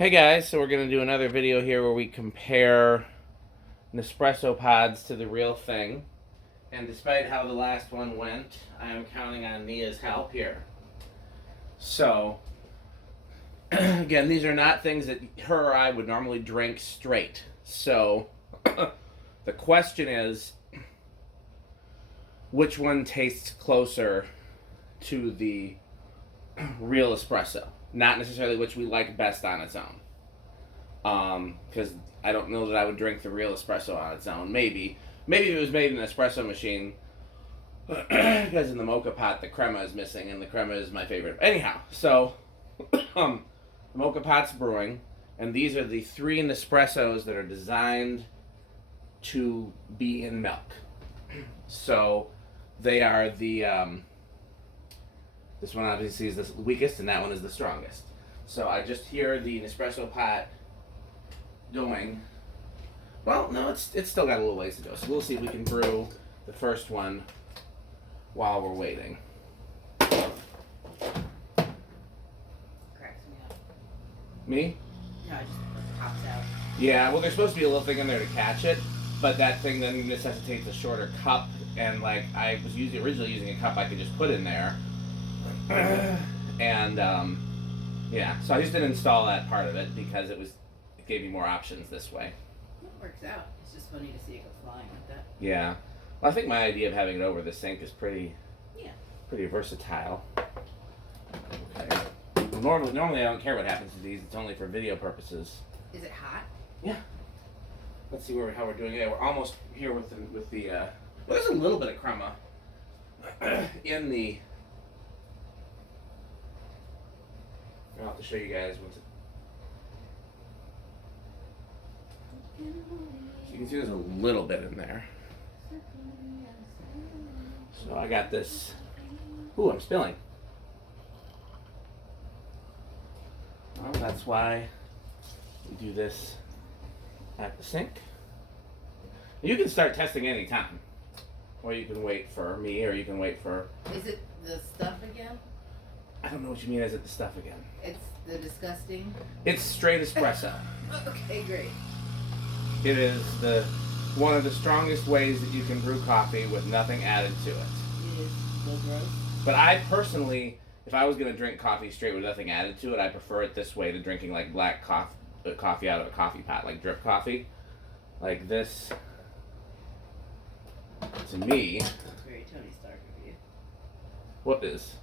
Hey guys, so we're going to do another video here where we compare Nespresso Pods to the real thing. And despite how the last one went, I am counting on Nia's help here. So, again, these are not things that her or I would normally drink straight. So, the question is, which one tastes closer to the real espresso? Not necessarily which we like best on its own. Because I don't know that I would drink the real espresso on its own. Maybe if it was made in an espresso machine. Because in the Moka Pot, the crema is missing, and the crema is my favorite. Anyhow, so the Moka Pot's brewing, and these are the 3 Nespressos that are designed to be in milk. So they are the this one obviously is the weakest, and that one is the strongest. So I just hear the Nespresso pot going. Well, no, it's still got a little ways to go. So we'll see if we can brew the first one while we're waiting. Cracks me up. Me? No, it just pops out. Yeah, well, there's supposed to be a little thing in there to catch it, but that thing then necessitates a shorter cup, and like I was originally using a cup I could just put in there. And yeah, so I just didn't install that part of it because it gave me more options this way. It works out. It's just funny to see it go flying like that. Yeah, well, I think my idea of having it over the sink is pretty versatile. Okay. Well, normally I don't care what happens to these. It's only for video purposes. Is it hot? Yeah. Let's see how we're doing. Yeah, we're almost here with the. Well, there's a little bit of crema in the. I'll have to show you guys once it. So you can see there's a little bit in there. So I got this. Ooh, I'm spilling. Well, that's why we do this at the sink. You can start testing anytime. Or you can wait for me, or you can wait for. Is it the stuff again? I don't know what you mean. Is it the stuff again? It's the disgusting. It's straight espresso. Okay, great. It is one of the strongest ways that you can brew coffee with nothing added to it. It is so gross. But I personally, if I was going to drink coffee straight with nothing added to it, I prefer it this way to drinking like black coffee out of a coffee pot, like drip coffee. Like this, to me. That's very Tony Stark of you. What is?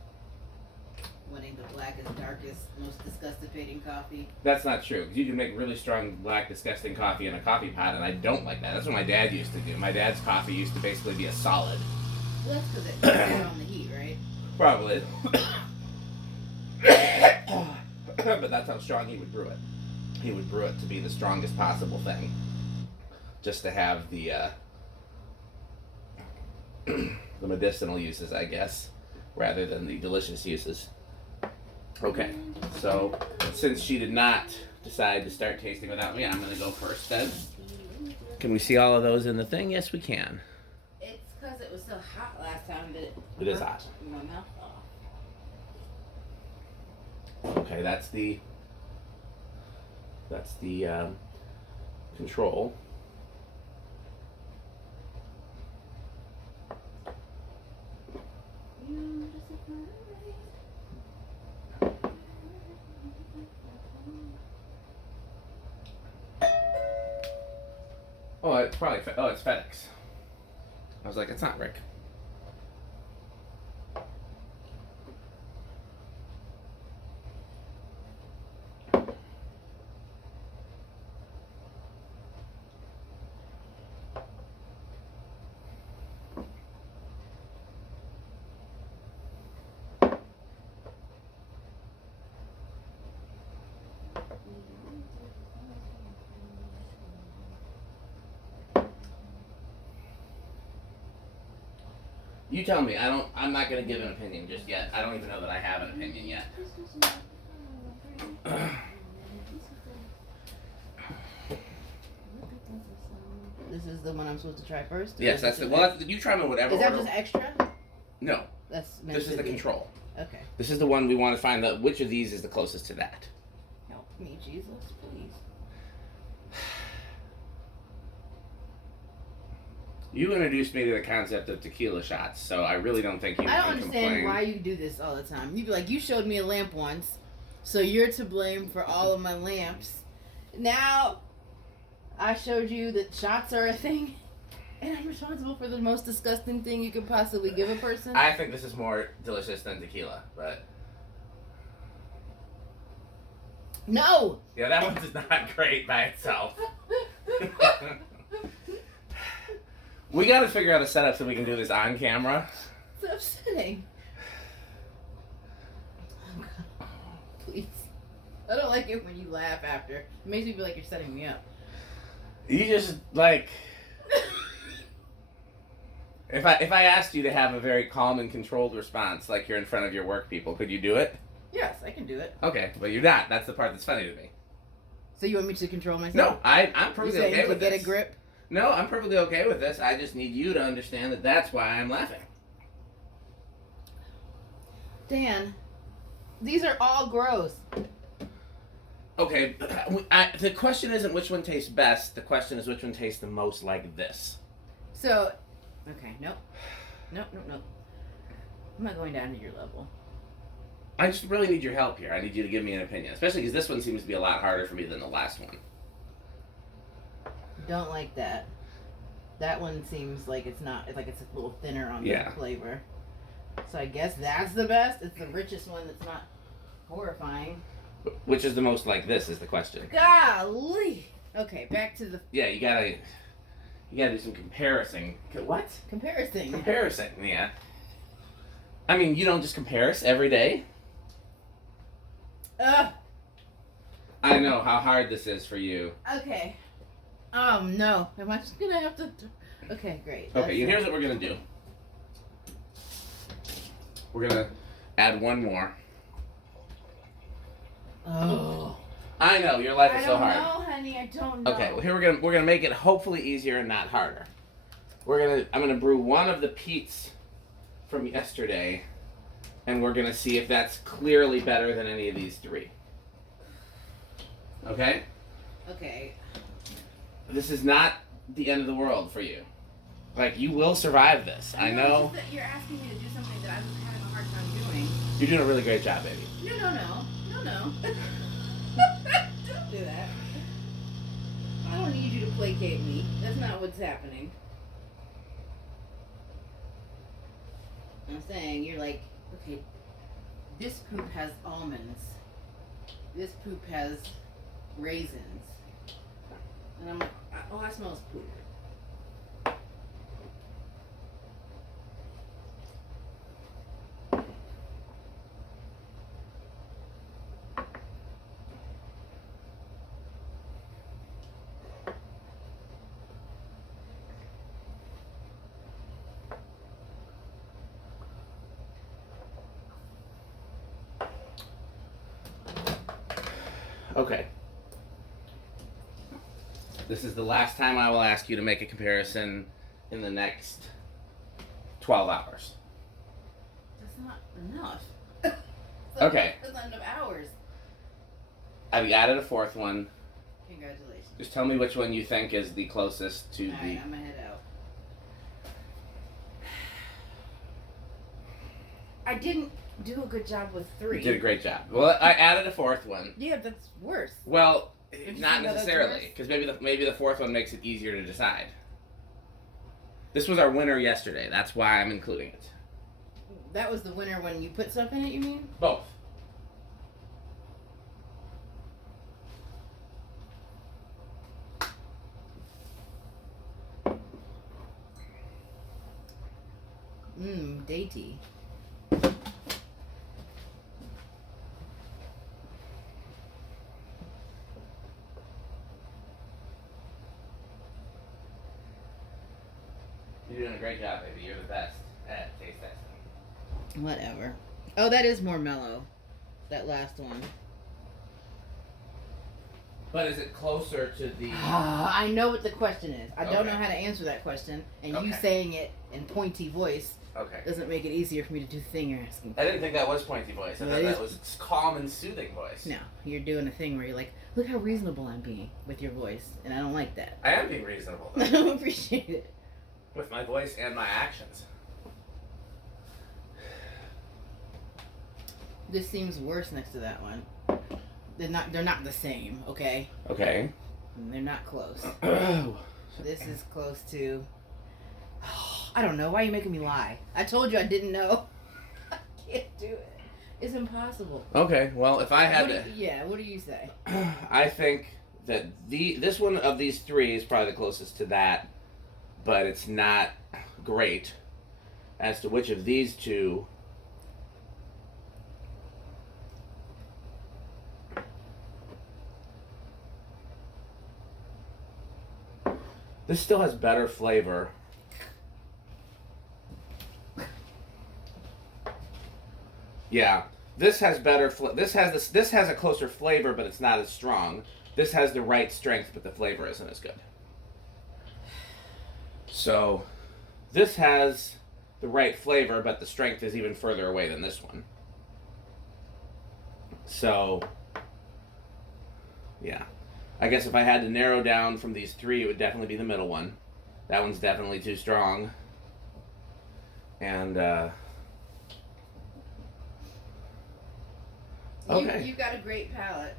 Wanting the blackest, darkest, most disgusting coffee. That's not true. 'Cause you can make really strong, black, disgusting coffee in a coffee pot, and I don't like that. That's what my dad used to do. My dad's coffee used to basically be a solid. Well, that's because it's there on the heat, right? Probably. But that's how strong he would brew it. He would brew it to be the strongest possible thing. Just to have the the medicinal uses, I guess, rather than the delicious uses. Okay, so since she did not decide to start tasting without me, I'm going to go first then. Can we see all of those in the thing? Yes, we can. It's because it was so hot last time that It is hot. my mouth off. Okay, that's the control. Oh, it's probably it's FedEx. I was like, it's not Rick. You tell me. I'm not gonna give an opinion just yet. I don't even know that I have an opinion yet. This is the one I'm supposed to try first? Yes, that's the. Well, you try me whatever. Is that order. just extra? No. That's This is the control. Okay. This is the one we want to find out which of these is the closest to that. No. me, Jesus, please. You introduced me to the concept of tequila shots, so I really don't think you I don't can understand complain. why you do this all the time. You'd be like, you showed me a lamp once, so you're to blame for all of my lamps. Now, I showed you that shots are a thing, and I'm responsible for the most disgusting thing you could possibly give a person. I think this is more delicious than tequila, but... No! Yeah, that one's not great by itself. We gotta figure out a setup so we can do this on camera. It's upsetting. Oh, God. Please. I don't like it when you laugh after. It makes me feel like you're setting me up. You just, like... If I asked you to have a very calm and controlled response, like you're in front of your work people, could you do it? Yes, I can do it. Okay, but you're not. That's the part that's funny to me. So you want me to control myself? No, I'm perfectly okay with this. Get a grip? No, I'm perfectly okay with this. I just need you to understand that that's why I'm laughing. Dan, these are all gross. Okay, the question isn't which one tastes best. The question is which one tastes the most like this. So, okay, nope. Nope. I'm not going down to your level. I just really need your help here. I need you to give me an opinion, especially because this one seems to be a lot harder for me than the last one. Don't like that. That one seems like it's not. It's like it's a little thinner on the flavor. So I guess that's the best. It's the richest one that's not horrifying. Which is the most like this is the question. Golly. Okay, back to the. Yeah, you gotta do some comparison. What? Comparison. Comparison. Yeah. I mean, you don't just compare us every day. I know how hard this is for you. Okay. No. Am I just gonna have to... Okay, great. Okay, here's what we're gonna do. We're gonna add one more. Oh. I know, your life is so hard. I don't know, honey. I don't know. Okay, well here we're gonna make it hopefully easier and not harder. I'm gonna brew one of the Peets from yesterday, and we're gonna see if that's clearly better than any of these three. Okay? Okay. This is not the end of the world for you. Like, you will survive this. I know. It's just that you're asking me to do something that I'm having a hard time doing. You're doing a really great job, baby. No. Don't do that. I don't need you to placate me. That's not what's happening. I'm saying, you're like, okay, this poop has almonds. This poop has raisins. And I'm like, oh, I smell poop. Okay. This is the last time I will ask you to make a comparison in the next 12 hours. That's not enough. Okay. That's not enough hours. I've added a fourth one. Congratulations. Just tell me which one you think is the closest to Alright, I'm gonna head out. I didn't do a good job with 3. You did a great job. Well, I added a fourth one. Yeah, that's worse. Well, you not see that necessarily, because maybe the fourth one makes it easier to decide. This was our winner yesterday. That's why I'm including it. That was the winner when you put stuff in it, you mean? Both. Datey. You're doing a great job, baby. You're the best at taste testing. Whatever. Oh, that is more mellow. That last one. But is it closer to the... I know what the question is. I don't Okay. know how to answer that question. And you Okay. saying it in pointy voice Okay. Doesn't make it easier for me to do the thing you're asking for. I didn't think that was pointy voice. I No, thought it that is- was calm and soothing voice. No, you're doing a thing where you're like, look how reasonable I'm being with your voice, and I don't like that. I am being reasonable, I though, don't appreciate it. with my voice and my actions. This seems worse next to that one. They're not the same, okay? Okay. They're not close. This is close to... I don't know. Why are you making me lie? I told you I didn't know. I can't do it. It's impossible. Okay, well, if I had What do you say? I think that this one of these three is probably the closest to that, but it's not great as to which of these two. This still has better flavor. Yeah, this has better. This has a closer flavor, but it's not as strong. This has the right strength, but the flavor isn't as good. So, this has the right flavor, but the strength is even further away than this one. So, yeah. I guess if I had to narrow down from these three, it would definitely be the middle one. That one's definitely too strong. And, okay. You got a great palate.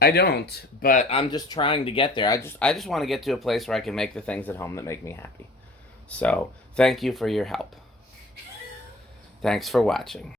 I don't, but I'm just trying to get there. I just want to get to a place where I can make the things at home that make me happy. So, thank you for your help. Thanks for watching.